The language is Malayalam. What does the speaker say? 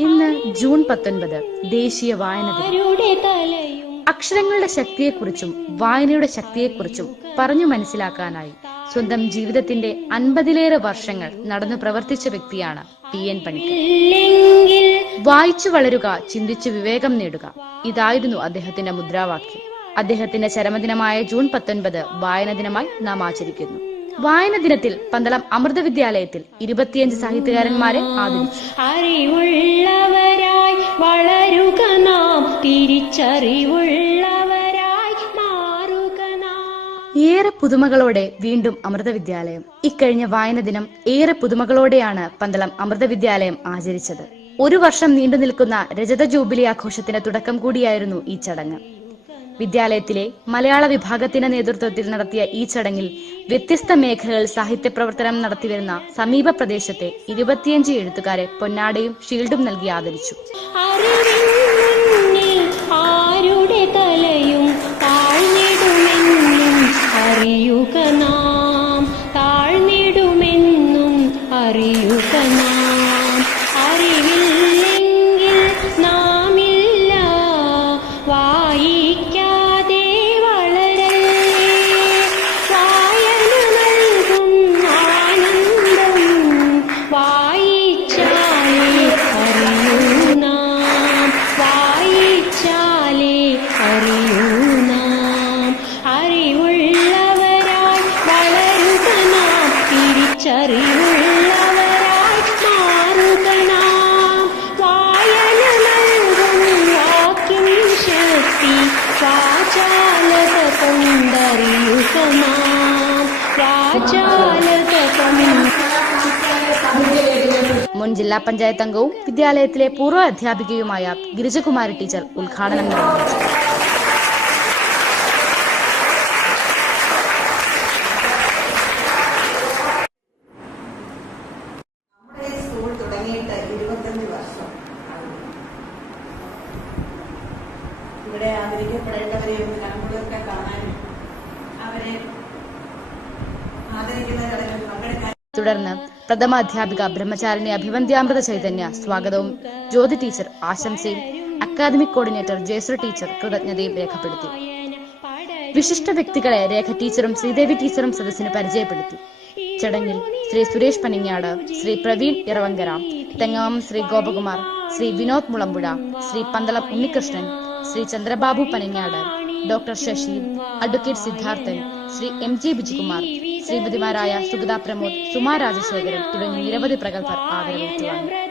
ഇന്ന് ജൂൺ പത്തൊൻപത് ദേശീയ വായന അക്ഷരങ്ങളുടെ ശക്തിയെക്കുറിച്ചും വായനയുടെ ശക്തിയെക്കുറിച്ചും പറഞ്ഞു മനസ്സിലാക്കാനായി സ്വന്തം ജീവിതത്തിന്റെ അൻപതിലേറെ വർഷങ്ങൾ നടന്നു പ്രവർത്തിച്ച വ്യക്തിയാണ് പി എൻ പണിക്കർ. വായിച്ചു വളരുക ചിന്തിച്ചു വിവേകം നേടുക ഇതായിരുന്നു അദ്ദേഹത്തിന്റെ മുദ്രാവാക്യം. അദ്ദേഹത്തിന്റെ ചരമദിനമായ ജൂൺ പത്തൊൻപത് വായന ദിനമായി നാം ആചരിക്കുന്നു. വായന ദിനത്തിൽ പന്തളം അമൃത വിദ്യാലയത്തിൽ ഇരുപത്തിയഞ്ച് സാഹിത്യകാരന്മാരെ ആദരിച്ചു. അറിവുള്ളവരായി വളരുക നാം തിരിച്ചറിവുള്ളവരായി മാറുക ഏറെ പുതുമകളോടെ വീണ്ടും അമൃത വിദ്യാലയം. ഇക്കഴിഞ്ഞ വായന ദിനം ഏറെ പുതുമകളോടെയാണ് പന്തളം അമൃത വിദ്യാലയം ആചരിച്ചത്. ഒരു വർഷം നീണ്ടു നിൽക്കുന്ന രജത ജൂബിലി ആഘോഷത്തിന് തുടക്കം കൂടിയായിരുന്നു ഈ ചടങ്ങ്. വിദ്യാലയത്തിലെ മലയാള വിഭാഗത്തിന്റെ നേതൃത്വത്തിൽ നടത്തിയ ഈ ചടങ്ങിൽ വ്യത്യസ്ത മേഖലകളിൽ സാഹിത്യ പ്രവർത്തനം നടത്തിവരുന്ന സമീപ പ്രദേശത്തെ ഇരുപത്തിയഞ്ച് എഴുത്തുകാരെ പൊന്നാടയും ഷീൽഡും നൽകി ആദരിച്ചു. അറിയുക നാം. അറിയുക നാം. അറിവില്ലെങ്കിൽ തിരിച്ചറിവുള്ളവരായി മാറുക നാം വായന നൽകും വാക്കിൻ ശക്തി വാചാലത കൊണ്ടറിയുക നാം വാചാലത കൊണ്ട് മുൻ ജില്ലാ പഞ്ചായത്ത് അംഗവും വിദ്യാലയത്തിലെ പൂർവ്വ അധ്യാപികയുമായ ഗിരിജകുമാരി ടീച്ചർ ഉദ്ഘാടനം നിർവഹിച്ചു ഇവിടെ ആദരിക്കപ്പെടേണ്ടവരെയും കണ്ണുകളൊക്കെ കാണാനും അവരെ ആദരിക്കുന്ന ചടങ്ങിൽ പങ്കെടുക്കാൻ തുടർന്ന് പ്രഥമ അധ്യാപിക ബ്രഹ്മചാരിണി അഭിവന്ദ്യാമൃത ചൈതന്യ സ്വാഗതവും. ജ്യോതി ടീച്ചർ ആശംസയും അക്കാദമിക് കോർഡിനേറ്റർ ജയശ്രീ ടീച്ചർ കൃതജ്ഞതയും രേഖപ്പെടുത്തി. വിശിഷ്ട വ്യക്തികളെ രേഖ ടീച്ചറും ശ്രീദേവി ടീച്ചറും സദസ്സിന് പരിചയപ്പെടുത്തി. ചടങ്ങിൽ Shri Suresh Panangad Shri Praveen Iravankara Thengamam Shri Gopakumar Shri Vinod Mulampuzha Shri Pandalam Unnikrishnan Shri Chandrababu Panangad doctor Sasi advocate Siddharthan Shri M G Bijukumar ശ്രീമതിമാരായ Sugatha Pramod Suma Rajasekharan തുടങ്ങി നിരവധി പ്രഗത്ഭർ ആദരവേറ്റുവാങ്ങി.